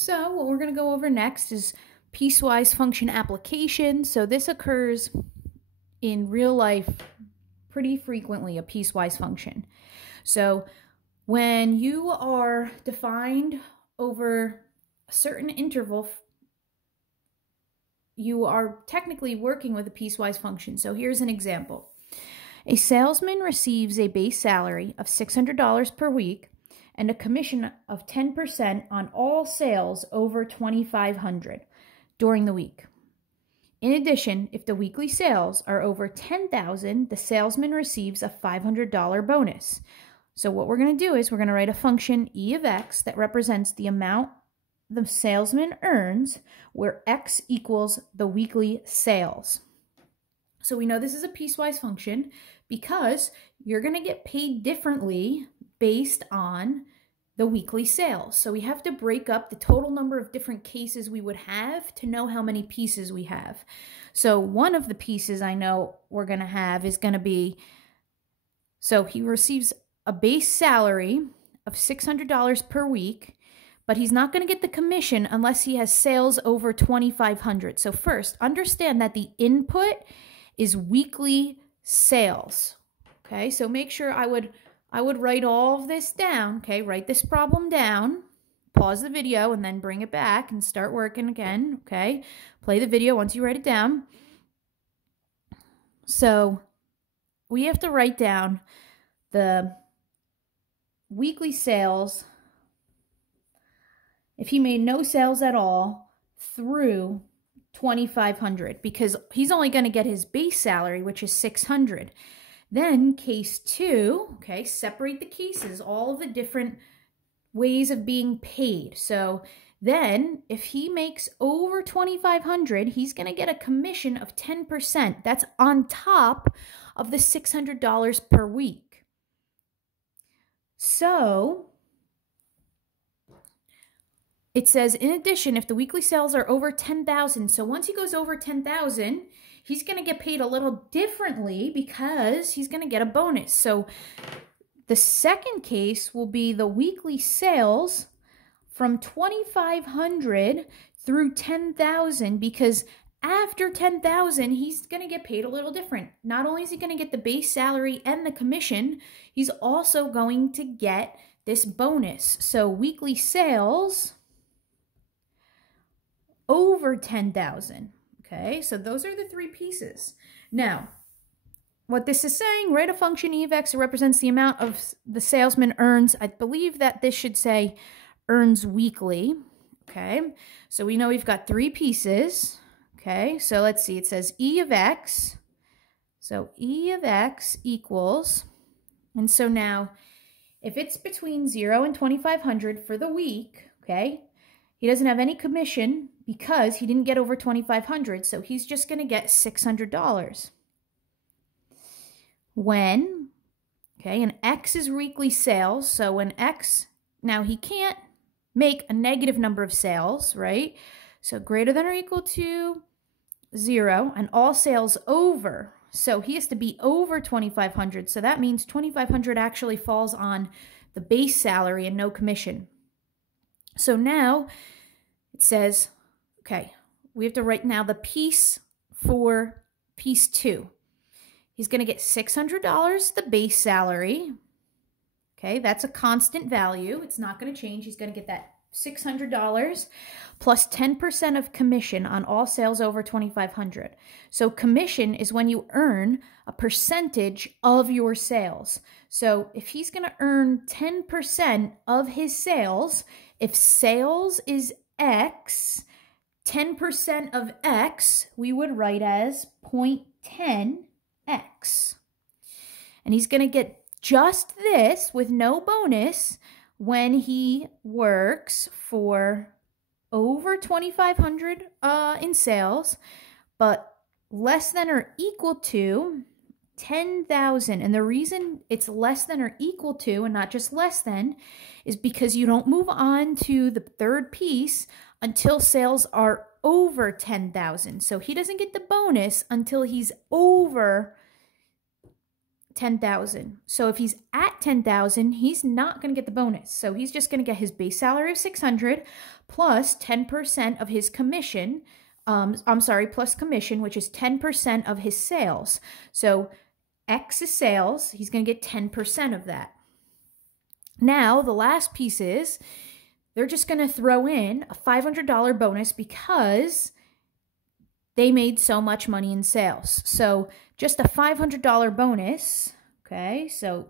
So what we're going to go over next is piecewise function application. So this occurs in real life pretty frequently, a piecewise function. So when you are defined over a certain interval, you are technically working with a piecewise function. So here's an example. A salesman receives a base salary of $600 per week and a commission of 10% on all sales over $2,500 during the week. In addition, if the weekly sales are over $10,000, the salesman receives a $500 bonus. So what we're going to do is we're going to write a function e of x that represents the amount the salesman earns, where x equals the weekly sales. So we know this is a piecewise function because you're going to get paid differently based on the weekly sales. So we have to break up the total number of different cases we would have to know how many pieces we have. So one of the pieces I know we're going to have is going to be, so he receives a base salary of $600 per week, but he's not going to get the commission unless he has sales over $2,500. So first, understand that the input is weekly sales. Okay, so make sure I would write all of this down. Okay, write this problem down, pause the video, and then bring it back and start working again. Okay, play the video once you write it down. So we have to write down the weekly sales if he made no sales at all through $2,500, because he's only going to get his base salary, which is $600. Then case 2, okay, separate the cases, all of the different ways of being paid. So then if he makes over $2,500, he's going to get a commission of 10%. That's on top of the $600 per week. So it says, in addition, if the weekly sales are over 10,000, so once he goes over 10,000, he's going to get paid a little differently because he's going to get a bonus. So the second case will be the weekly sales from 2,500 through 10,000, because after 10,000, he's going to get paid a little different. Not only is he going to get the base salary and the commission, he's also going to get this bonus. So weekly sales over 10,000. Okay, so those are the three pieces. Now, what this is saying, write a function e of x that represents the amount of the salesman earns. I believe that this should say earns weekly. Okay, so we know we've got three pieces. Okay, so let's see, it says e of x. So e of x equals, and so now if it's between 0 and 2,500 for the week, okay, he doesn't have any commission because he didn't get over 2,500, so he's just going to get $600. When, okay, and x is weekly sales, so when x, now he can't make a negative number of sales, right? So greater than or equal to 0, and all sales over, so he has to be over 2,500, so that means 2,500 actually falls on the base salary and no commission. So now it says, okay, we have to write now the piece for piece 2. He's going to get $600, the base salary. Okay, that's a constant value. It's not going to change. He's going to get that $600 plus 10% of commission on all sales over 2,500. So commission is when you earn a percentage of your sales. So if he's going to earn 10% of his sales, if sales is X, 10% of X, we would write as 0.10X. And he's going to get just this with no bonus when he works for over 2,500 in sales, but less than or equal to 10,000. And the reason it's less than or equal to and not just less than is because you don't move on to the third piece until sales are over 10,000. So he doesn't get the bonus until he's over 10,000. So if he's at 10,000, he's not going to get the bonus. So he's just going to get his base salary of 600 plus 10% of his commission. Plus commission, which is 10% of his sales. So X is sales. He's going to get 10% of that. Now, the last piece is they're just going to throw in a $500 bonus because they made so much money in sales. So just a $500 bonus, okay? So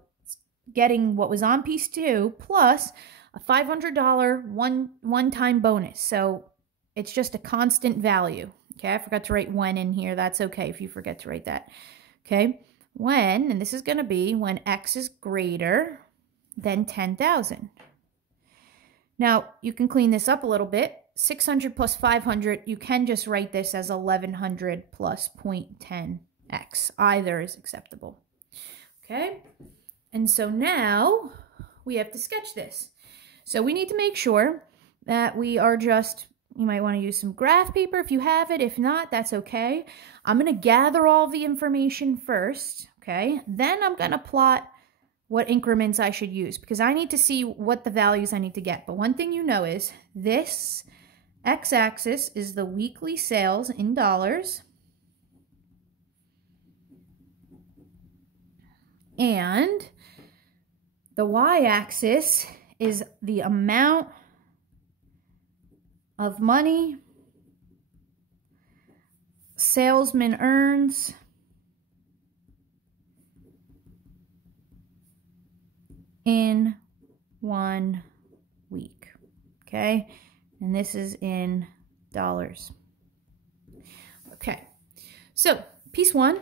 getting what was on piece 2 plus a $500 one-time bonus. So it's just a constant value, okay? I forgot to write when in here. That's okay if you forget to write that, okay? When, and this is going to be when X is greater than 10,000. Now, you can clean this up a little bit. 600 plus 500, you can just write this as 1100 plus 0.10x. Either is acceptable, okay? And so now we have to sketch this. So we need to make sure that we are just, you might want to use some graph paper if you have it. If not, that's okay. I'm going to gather all the information first, okay? Then I'm going to plot what increments I should use because I need to see what the values I need to get. But one thing you know is this x-axis is the weekly sales in dollars. And the y-axis is the amount of money salesman earns in 1 week, okay? And this is in dollars. Okay, so piece 1,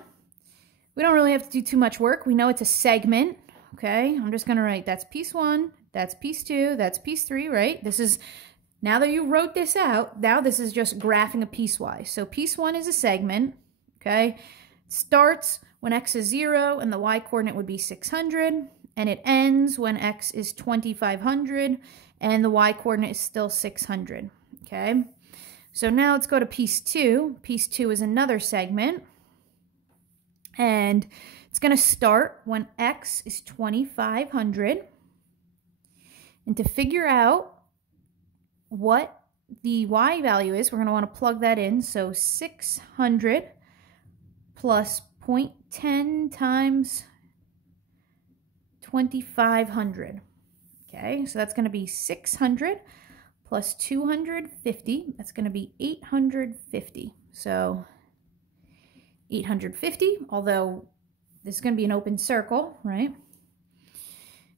we don't really have to do too much work. We know it's a segment, okay? I'm just gonna write that's piece 1, that's piece 2, that's piece 3, right? This is, now that you wrote this out, now this is just graphing a piecewise. So piece 1 is a segment, okay? It starts when X is 0 and the Y coordinate would be 600, and it ends when X is 2,500 and the Y coordinate is still 600, okay? So now let's go to piece 2. Piece 2 is another segment, and it's gonna start when X is 2,500, and to figure out what the Y value is, we're going to want to plug that in. So 600 plus 0.10 times 2,500. Okay, so that's going to be 600 plus 250. That's going to be 850. So 850, although this is going to be an open circle, right?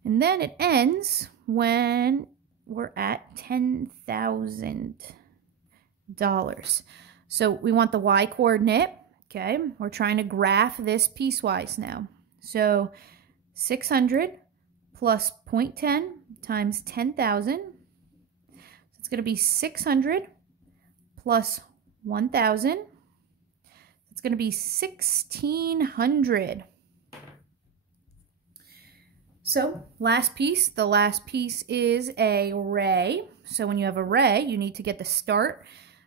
And then it ends when we're at $10,000. So we want the Y coordinate, okay? We're trying to graph this piecewise now. So 600 plus 0.10 times 10,000. So it's going to be 600 plus 1,000. It's going to be 1,600. So last piece, the last piece is a array. So when you have array, you need to get the start,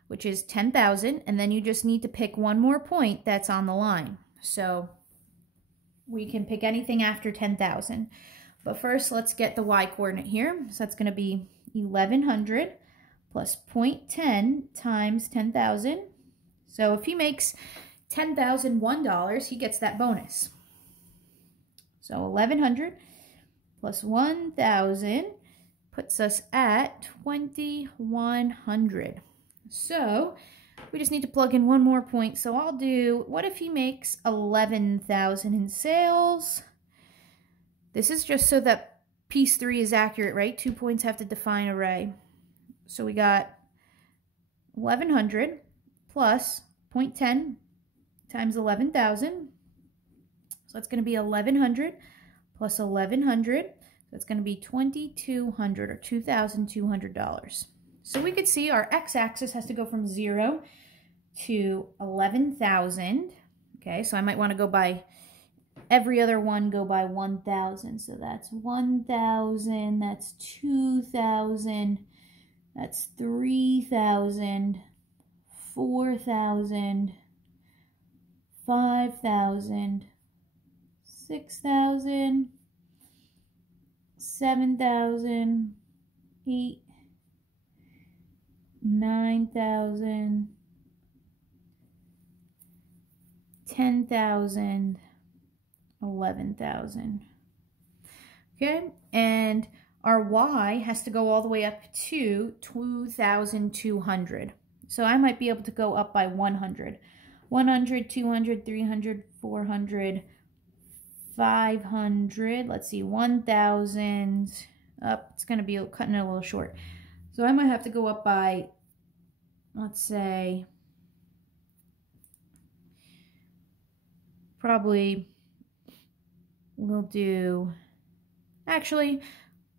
which is 10,000, and then you just need to pick one more point that's on the line. So we can pick anything after 10,000. But first, let's get the Y coordinate here. So that's going to be 1,100 plus 0.10 times 10,000. So if he makes $10,001, he gets that bonus. So 1,100 plus 1,000 puts us at 2,100. So we just need to plug in one more point. So I'll do, what if he makes 11,000 in sales? This is just so that piece 3 is accurate, right? 2 points have to define array. So we got 1,100 plus 0.10 times 11,000. So that's going to be 1,100 plus 1,100. That's going to be 2,200 or $2,200. So we could see our x-axis has to go from 0 to 11,000. Okay, so I might want to go by, every other one go by 1,000. So that's 1,000, that's 2,000, that's 3,000, 4,000, 5,000, 6,000, 7,000, 8, 9,000, 10,000, 11,000. Okay, and our Y has to go all the way up to 2,200. So I might be able to go up by 100. 100, 200, 300, 400, 500. Let's see, 1,000. It's going to be cutting it a little short. So I might have to go up by, let's say, probably we'll do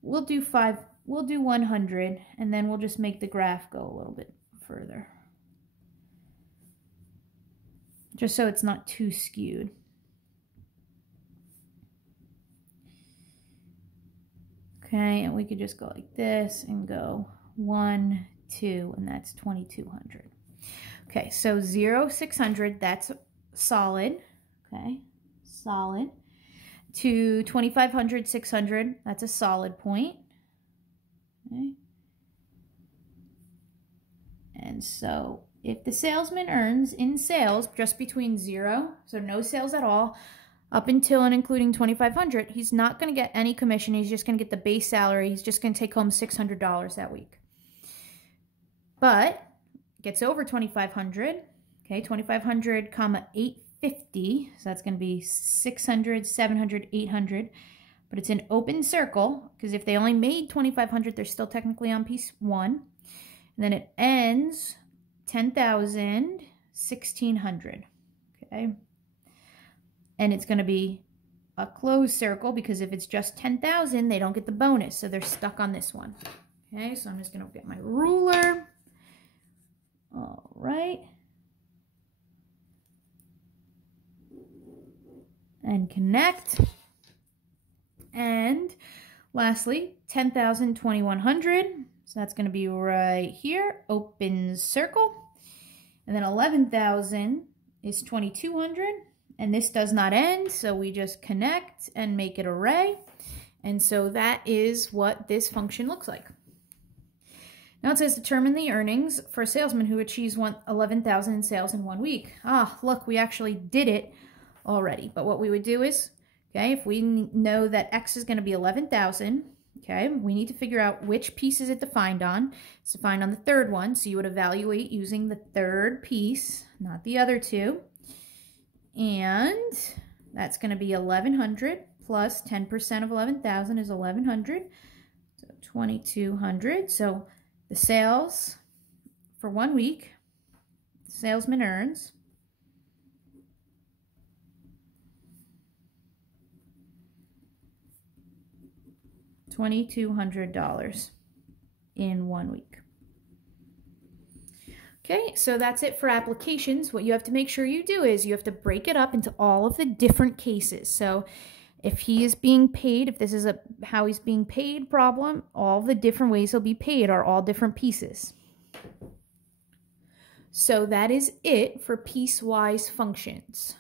100, and then we'll just make the graph go a little bit further, just so it's not too skewed. Okay, and we could just go like this and go 1, 2, and that's 2,200. Okay, so 0, 600, that's solid. Okay, solid. To 2,500, 600, that's a solid point. Okay. And so if the salesman earns in sales just between 0, so no sales at all, up until and including 2,500, he's not going to get any commission. He's just going to get the base salary. He's just going to take home $600 that week. But gets over 2,500, okay, 2,500, 850, so that's going to be 600, 700, 800, but it's an open circle, because if they only made 2,500, they're still technically on piece 1, and then it ends 10,000, 1,600, okay, and it's going to be a closed circle, because if it's just 10,000, they don't get the bonus, so they're stuck on this one. Okay, so I'm just going to get my ruler. All right. And connect. And lastly, 10,000, 2,100. So that's going to be right here, open circle. And then 11,000 is 2,200. And this does not end, so we just connect and make it array. And so that is what this function looks like. Now it says determine the earnings for a salesman who achieves 11,000 in sales in 1 week. Ah, look, we actually did it already. But what we would do is, okay, if we know that X is going to be 11,000, okay, we need to figure out which piece is it defined on. It's defined on the third one, so you would evaluate using the third piece, not the other two. And that's going to be 1,100 plus 10% of 11,000 is 1,100, so 2,200. So the sales for 1 week, the salesman earns $2,200 in 1 week. Okay, so that's it for applications. What you have to make sure you do is you have to break it up into all of the different cases. So if he is being paid, if this is a how he's being paid problem, all the different ways he'll be paid are all different pieces. So that is it for piecewise functions.